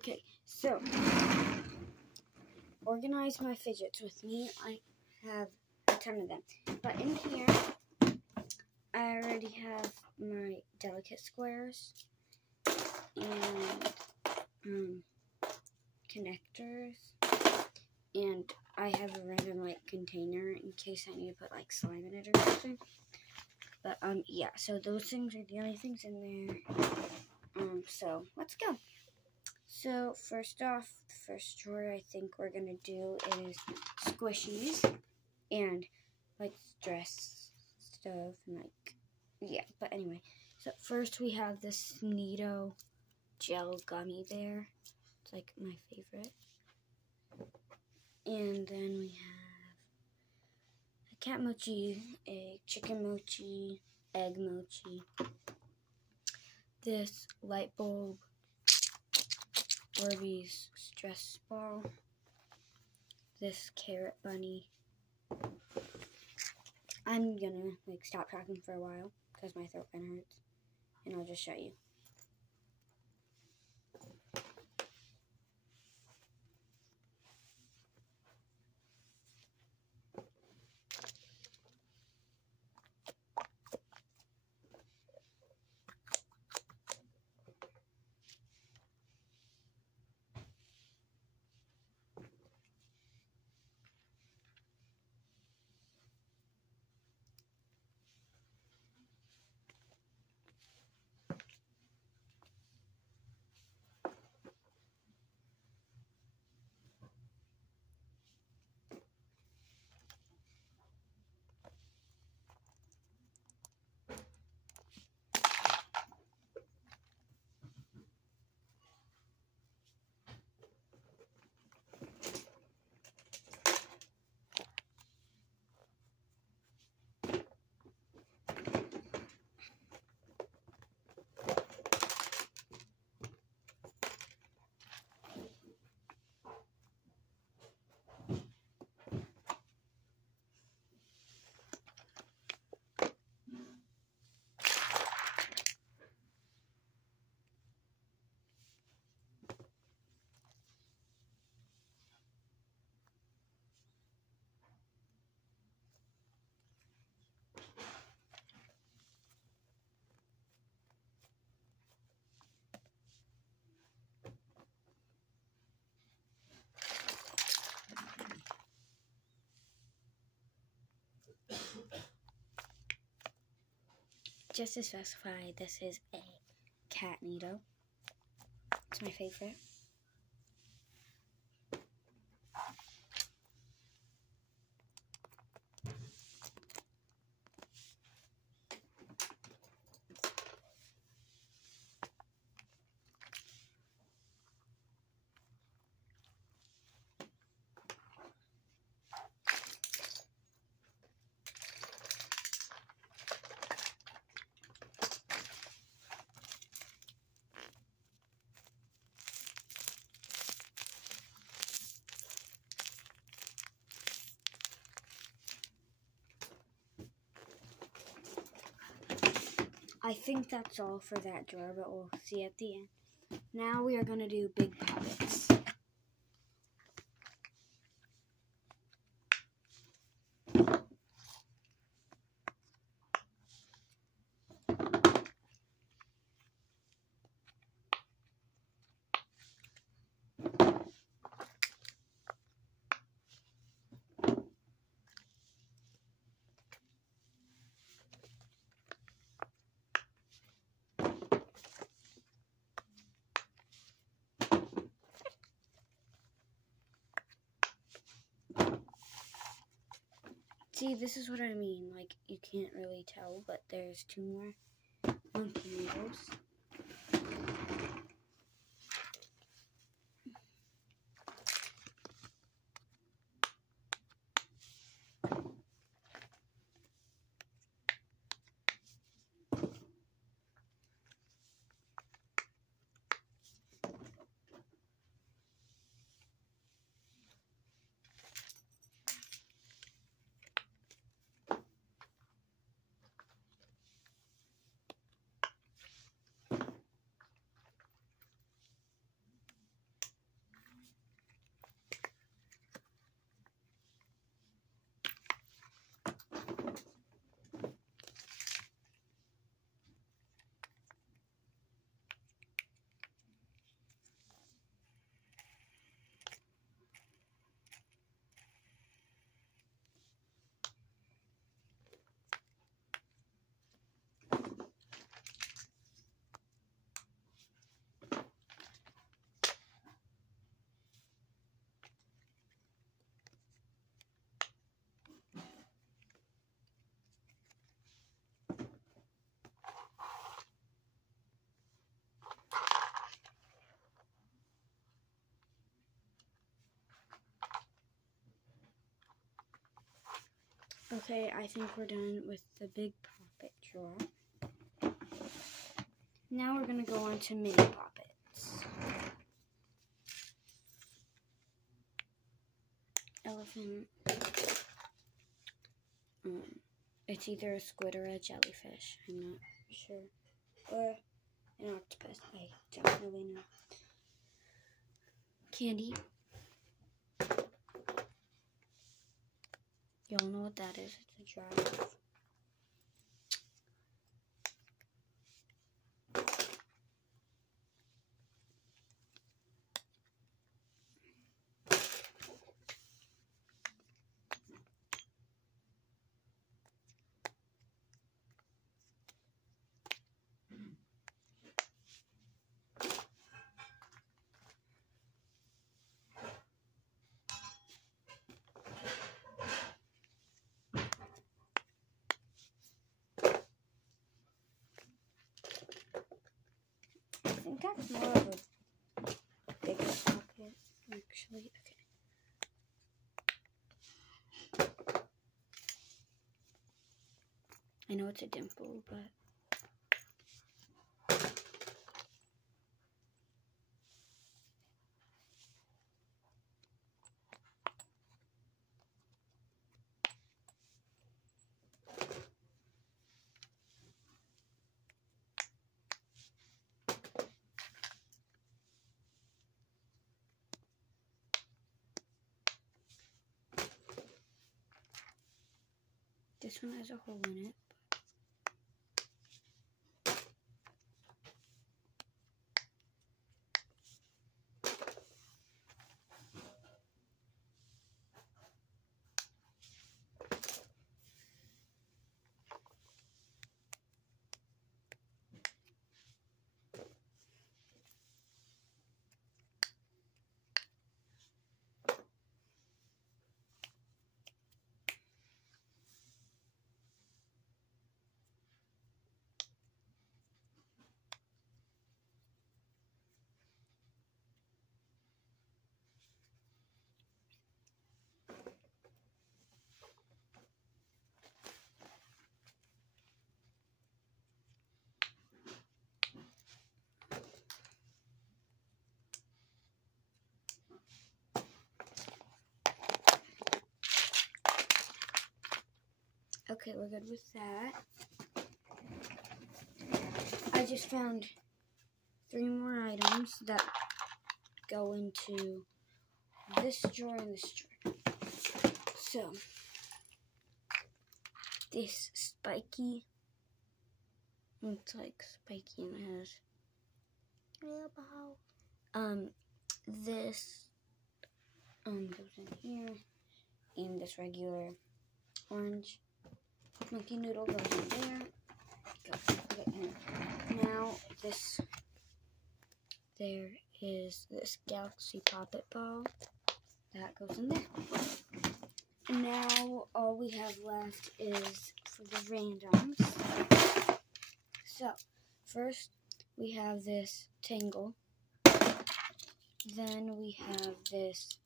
Okay, so organize my fidgets with me. I have a ton of them. But in here, I already have my delicate squares and connectors. And I have a red and white container in case I need to put like slime in it or something. But yeah, so those things are the only things in there. So let's go. So first off, the first drawer I think we're gonna do is squishies and like stress stuff and like yeah. But anyway, so first we have this Neato gel gummy bear. It's like my favorite. And then we have a cat mochi, a chicken mochi, egg mochi, this light bulb, Orbeez stress ball, this carrot bunny. I'm gonna like stop talking for a while because my throat kind of hurts, and I'll just show you. Just to specify, this is a cat Neato. It's my favorite. I think that's all for that drawer, but we'll see at the end. Now we are going to do big puppets. See, this is what I mean. Like, you can't really tell, but there's two more monkey noodles. Okay, I think we're done with the big poppet drawer. Now we're going to go on to mini poppets. Elephant. It's either a squid or a jellyfish. I'm not sure. Or an octopus. I don't really know. Candy. Y'all know what that is. It's a giraffe. I think that's more of a bigger pocket, actually. Okay. I know it's a dimple, but this one has a hole in it. Okay, we're good with that. I just found 3 more items that go into this drawer and this drawer. So, this spiky, looks like spiky and it has this goes in here, and this regular orange monkey noodle goes in there. Now there is this galaxy poppet ball that goes in there. And now all we have left is for the randoms. So first we have this tangle. Then we have this,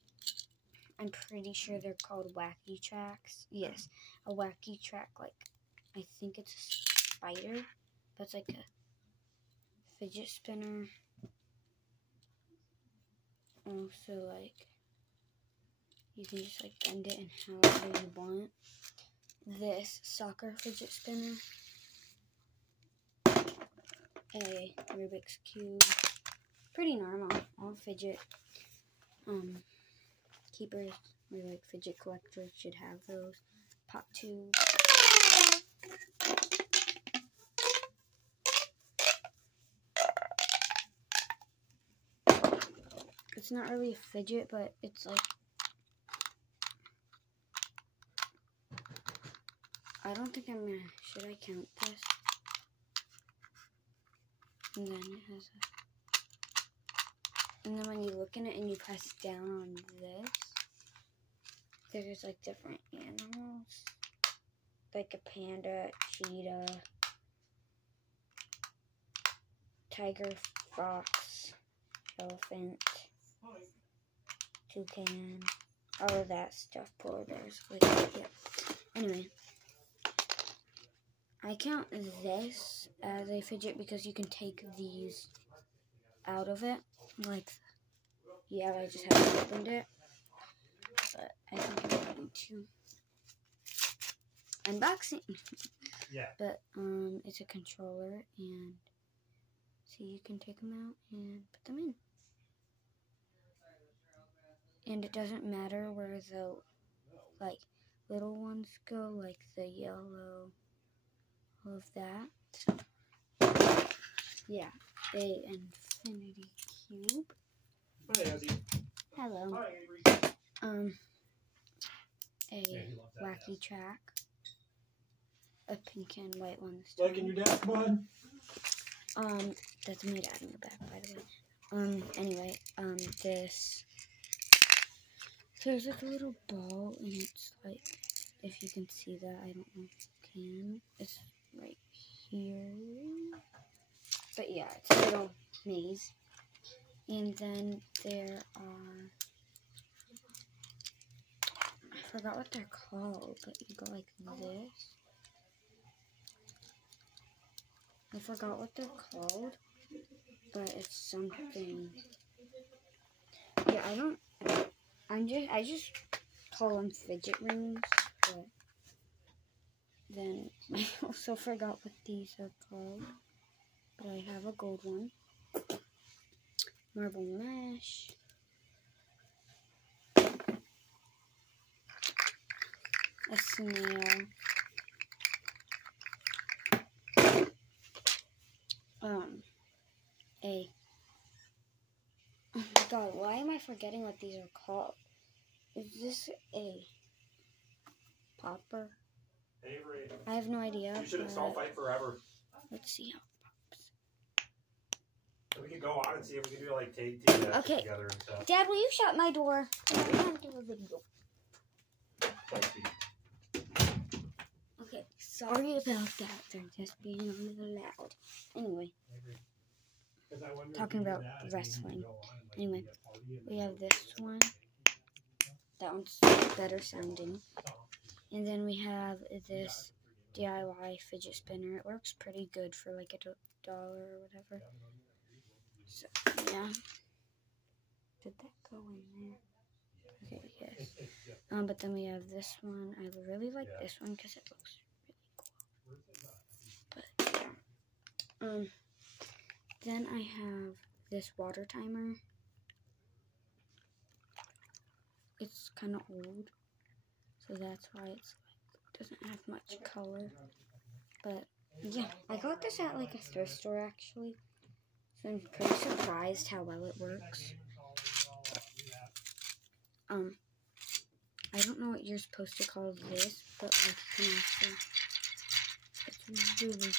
I'm pretty sure they're called wacky tracks. Yes, a wacky track, like, I think it's a spider, but it's like a fidget spinner. Also, like, you can just, like, bend it in however you want. This soccer fidget spinner. A Rubik's Cube. Pretty normal, all fidget keepers or like fidget collectors should have those. Pop tube. It's not really a fidget, but it's like, I don't think I'm gonna, should I count this? And then it has and then when you look in it and you press down on this, there's like different animals. Like a panda, cheetah, tiger, fox, elephant, toucan, all of that stuff, polar bears, like, yeah. Anyway, I count this as a fidget because you can take these out of it. Like, yeah, I just haven't opened it. But I think I'm going to unboxing. Yeah. But it's a controller, and see, you can take them out and put them in. And it doesn't matter where the like little ones go, like the yellow, all of that. So, yeah, a infinity cube. Hi, Ozzy. Hello. Hi, Avery. A wacky track. A pink and white one this Like in your desk, bud? That's my dad in the back, by the way. Anyway, this. So there's like a little ball, and it's like, if you can see that, I don't know if you can. It's right here. But yeah, it's a little maze. And then there are, I forgot what they're called, but you go like this. I forgot what they're called, but it's something. Yeah, I just call them fidget rings, but then I also forgot what these are called. But I have a gold one. Marble mesh. A snail. Oh my god, why am I forgetting what these are called? Is this a popper? Avery. I have no idea. You should install Fight Forever. Let's see how it pops. We could go on and see if we can do like tag team matches Okay. together and stuff. Dad, will you shut my door? I can't do a video. Okay, sorry about that. They're just being a little loud. Anyway, talking about wrestling. Anyway, we have this one. That one's better sounding. And then we have this DIY fidget spinner. It works pretty good for like $1 or whatever. So, yeah. Did that go in there? Okay, yes. But then we have this one. I really like this one because it looks really cool. But yeah. Then I have this water timer. It's kind of old, so that's why it's like doesn't have much color. But yeah, I got this at like a thrift store actually, so I'm pretty surprised how well it works. I don't know what you're supposed to call this, but like you can actually, it's really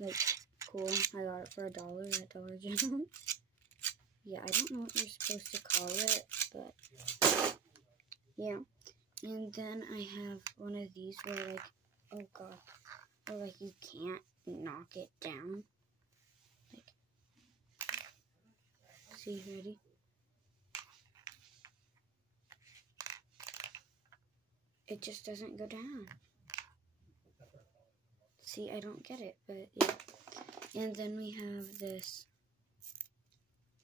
like cool. I got it for $1 at Dollar General. Yeah, I don't know what you're supposed to call it, but yeah. And then I have one of these where like, oh god, where like you can't knock it down. Like, see, ready? It just doesn't go down. See, I don't get it, but yeah. And then we have this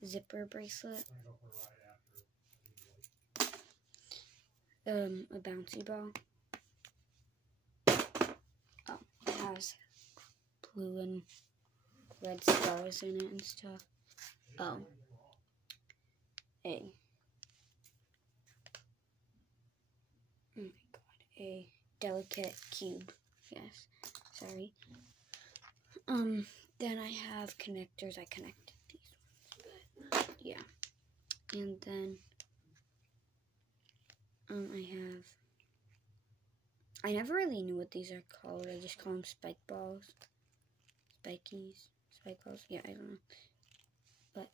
zipper bracelet. A bouncy ball. Oh, it has blue and red stars in it and stuff. Oh. Oh my god, a delicate cube. Yes, sorry. Then I have connectors. I connected these ones, but yeah. And then I never really knew what these are called. I just call them spike balls. Spikies. Spike balls. Yeah, I don't know. But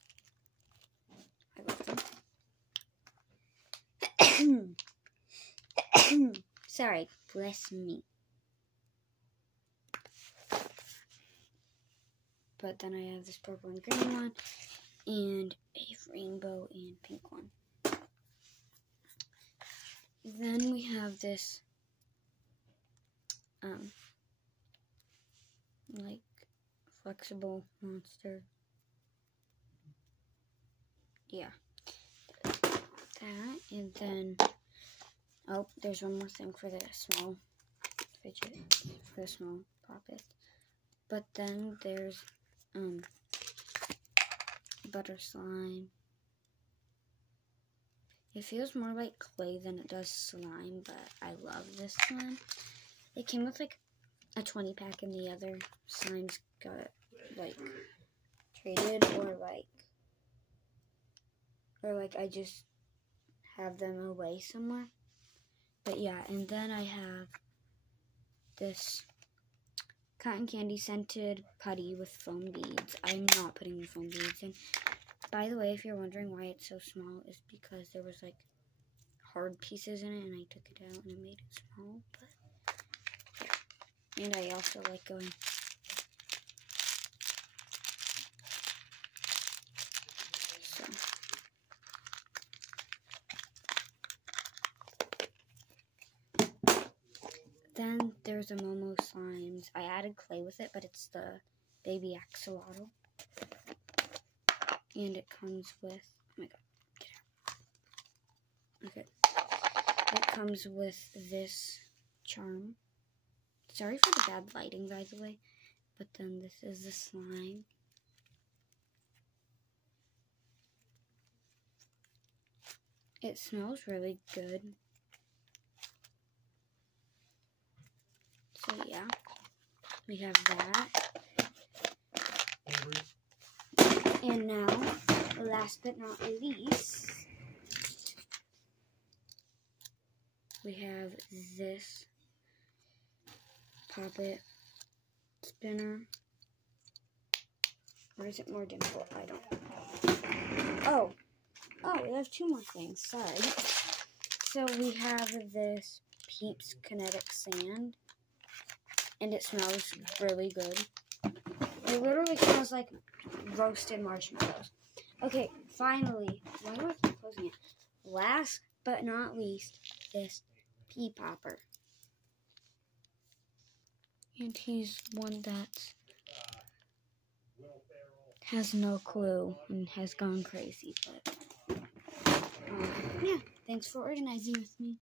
I love them. Sorry, bless me. But then I have this purple and green one, and a rainbow and pink one. Then we have this like flexible monster. Yeah. That, and then, oh, there's one more thing for the small fidget, for the small poppet. But then there's, butter slime. It feels more like clay than it does slime, but I love this slime. It came with like a 20 pack, and the other slimes got like traded, or like I just have them away somewhere. But yeah, and then I have this cotton candy scented putty with foam beads. I'm not putting the foam beads in. By the way, if you're wondering why it's so small, it's because there was like hard pieces in it, and I took it out and it made it small. But yeah, and I also like going. So then there's a Momo Slimes. I added clay with it, but it's the baby axolotl. And it comes with, oh my god, get out. Okay. It comes with this charm. Sorry for the bad lighting, by the way. But then this is the slime. It smells really good. So yeah, we have that. And now, last but not least, we have this poppet spinner. Or is it more dimple? I don't know. Oh, we have two more things. Sorry. So we have this Peeps Kinetic Sand. And it smells really good. It literally smells like roasted marshmallows. Okay, finally. Why do I keep closing it? Last but not least, this pea popper. And he's one that has no clue and has gone crazy. But yeah, thanks for organizing with me.